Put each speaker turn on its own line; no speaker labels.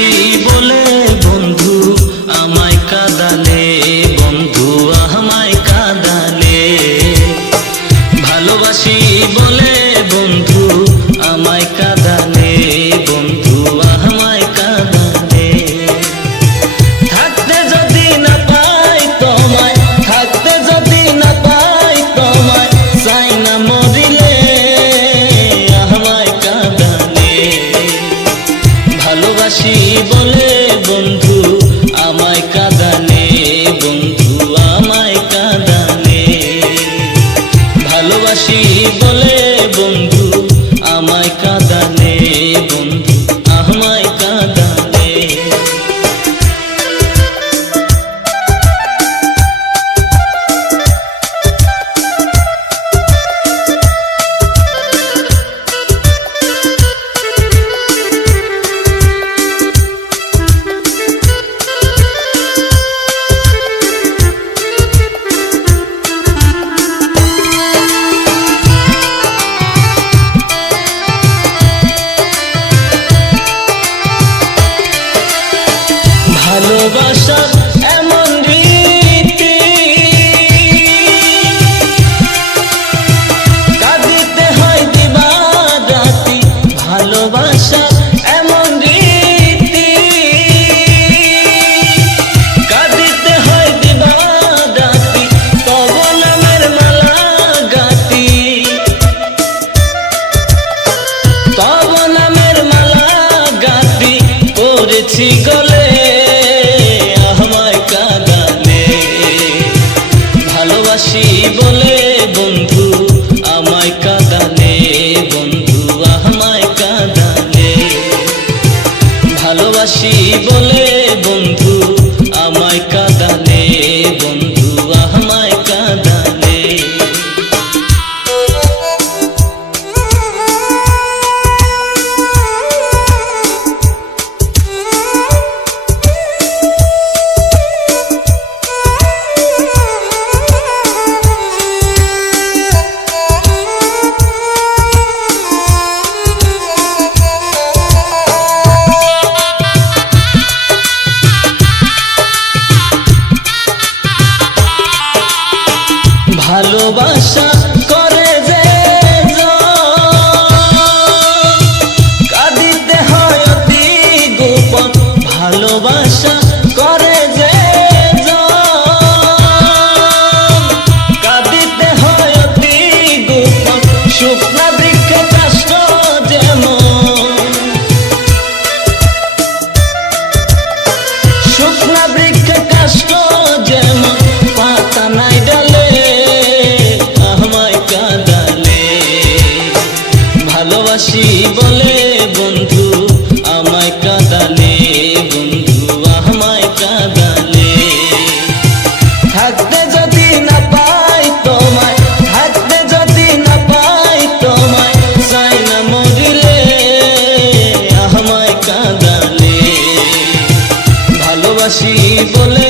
see ভালোবাসি বলে বন্ধু আমায় কাঁদালে বন্ধু। গেছি গলে আমায় কাদালে। ভালোবাসি বলে বন্ধু আমায় কাদালে, বন্ধু আমায় কাদালে। ভালোবাসি বলে বন্ধু আমায় কাদালে ভালোবাসা। ভালোবাসি বলে বন্ধু, আমায় কাঁদালে বন্ধু, আমায় কাঁদালে। থাকতে যদি না পাই তোমায়, থাকতে যদি না পাই তোমায়, চাই না মরিলে, আমায় কাঁদালে। ভালোবাসি বলে